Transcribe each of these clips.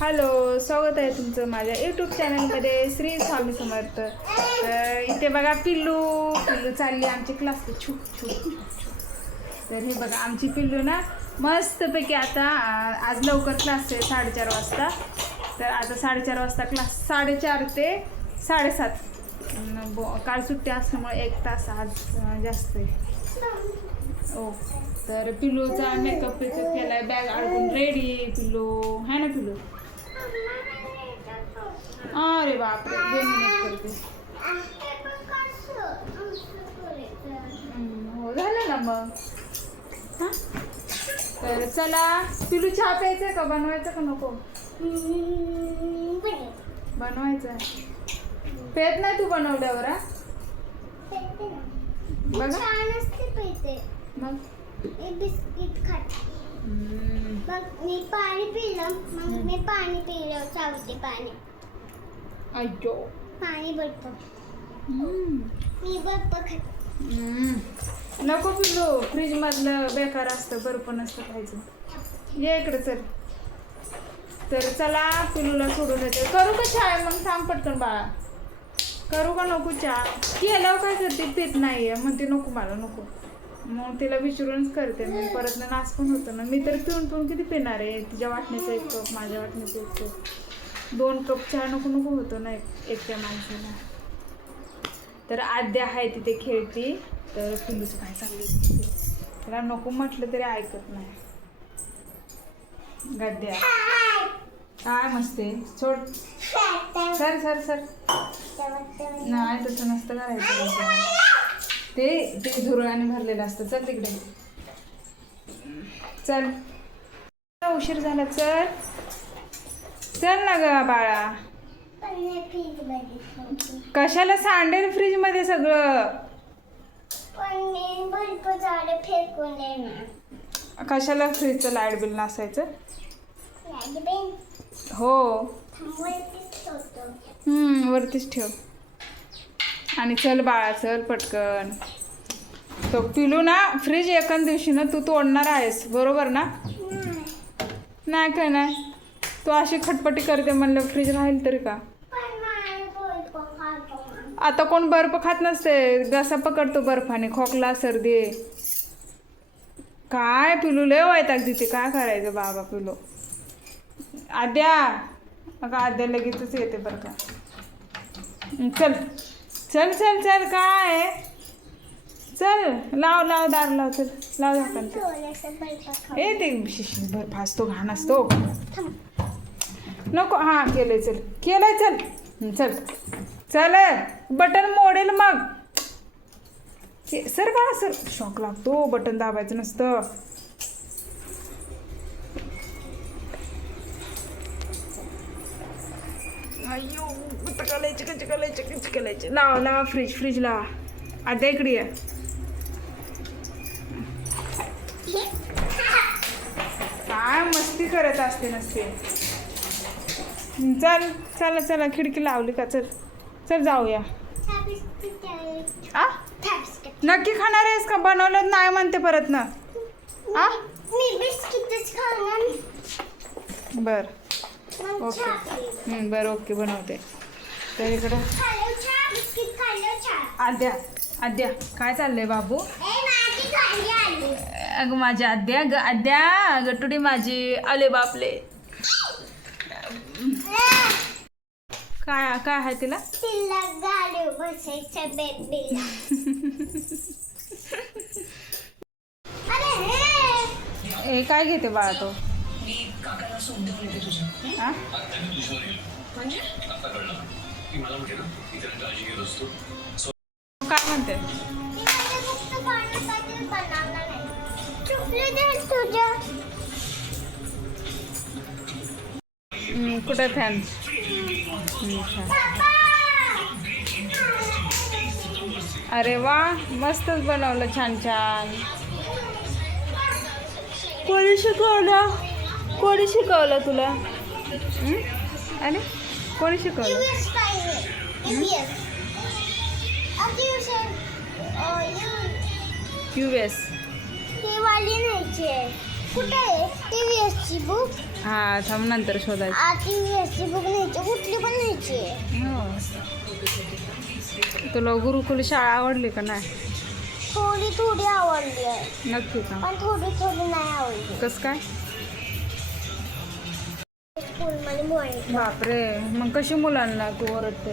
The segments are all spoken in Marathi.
हॅलो, स्वागत आहे तुमचं माझ्या यूट्यूब चॅनलमध्ये. श्री स्वामी समर्थ. इथे बघा पिल्लू चालली आमची क्लास छू छू. तर हे बघा आमची पिल्लू ना मस्तपैकी आता आज लवकर क्लास आहे 4:30 वाजता. तर आता 4:30 वाजता क्लास, 4:30 ते 7:30. काल सुट्टी असल्यामुळे 1 तास आज जास्त आहे. ओ तर पिल्लूचा मेकअप केलाय, बॅग अडकून रेडी पिल्लू है ना पिल्लू. अरे बापरे, 2 मिनिट करते. हो झालं ना मग. हां तर चला, पिल्लू चहा प्यायचा आहे का, बनवायचं का नको? बनवायचं आहे. पेत नाही तू बनवल्यावर? हा बघा मग बिस्किट खाते. मग मी पाणी पिलं, मग मी पाणी पिलं, चावते पाणी. अय्यो पाणी बर्फ. मी बर्फ खाते. नको पिल्लू, फ्रीज मधलं बेकार असतं, बर्फ नसतं खायचं. ये इकडे चल. तर चला पिल्लूला सोडून येते. करू का चहा? मग सांग पटकन बाळा, करू का नको चहा? केल्यावर काय करते, पित नाहीये म्हणते नको मला नको. मग तिला विचारूनच करते. मग परत ना नाश पण होतं ना. मी तर पिऊन किती पिणार आहे. तिच्या वाटण्याचा 1 कप, माझ्या वाटण्याचा 1 कप, 2 कप चहा नको होतो ना एकट्या माणसाला. तर आद्या आहे तिथे खेळती. तर पिल्लूचं काय चाललंय, त्याला नको म्हटलं तरी ऐकत नाही. गद्या काय मस्ते, सोड. सर सर सर नाही, तसं नसतं करायचं. ते झुरळाने भरलेलं असतं. चल तिकडे चल, उशीर झाला. चल चल ना ग बाळा. कशाला सांडेल फ्रीज मध्ये सगळं? कशाला फ्रीजचं लाईट बिल नसायचं? हो वरतीच ठेव. आणि चल बाळा, चल पटकन. तो पिलू ना फ्रीज एकाच दिवशी ना तू तोडणार आहेस, बरोबर ना? नाही काय नाही, तू अशी खटपटी करते म्हणलं फ्रीज राहील तरी का? आता कोण बर्फ खात नसते, घसा पकडतो बर्फाने, खोकला सर्दी. काय पिलू लय वैताग देते, काय करायचं बाबा पिलू. आद्या अगं, आद्या लगेचच येते बरं का. चल चल चल चल, काय चल, लाव दार लाव, चल लाव झाकण. ए ते बर्फ असतो, घाण असतो, नको. हां केलंय, चल केलंय, चल चल चल. बटन मोडेल मग. सर बाळा सर, शॉक लागतो, बटन दाबायचं नसतं. अय्यो चिकलायचे. लाव फ्रीज लावा. आद्या इकडे ये. काय मस्ती करत असते नसते. चला खिडकी लावली का? चल जाऊया. नक्की खाणार आहेस का? बनवलं नाही म्हणते परत ना. बर ओके, बरं ओके बनवते. तर इकडं आद्या काय चाललंय बाबू? अगं माझी आद्या गटुडी माझी. आले बापले. काय आहे तिला गाडी बसायचं बेबीला. हे काय घेते बाळा तो? काय म्हणते? कुठे फॅन? अरे वा, मस्तच बनवलं, छान. कोणी शिकवलं तुला? अरे कोणी शिकवलं? ही वाली न्यायची आहे. कुठे आहे टीव्हीएसची बुक? हा थांब नंतर शोधायचं. आधी एसटी बुक न्यायची, कुठली पण न्यायची. हो. तुला गुरुकुल शाळा आवडली का नाही? थोडी आवडली आहे, नक्की का? पण थोडी नाही आवडली. कसं काय? स्कूलमध्ये मॉर्निंग बापरे, मग कशी मुलांना तू ओरडते?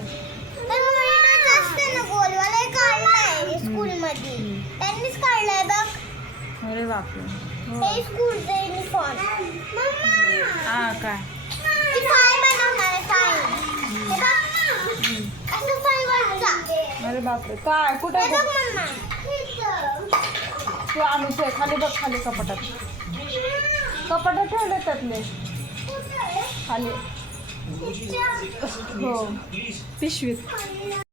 गोलवाला काढलाय स्कूलमध्ये, त्यांनीच काढलाय बघ. अरे बापरे. हो. हे स्कूलचं युनिफॉर्म. हा काय? ती फाय बनवणार आहे, फाय. हे बघ, असं फाय बनवणार. अरे बापरे, काय कुठे हे बघ मम्मा, तू आणूच आहे खाली बघ, खाली कपाटात ठेवले त्यातले खाली. हो पिशवीत.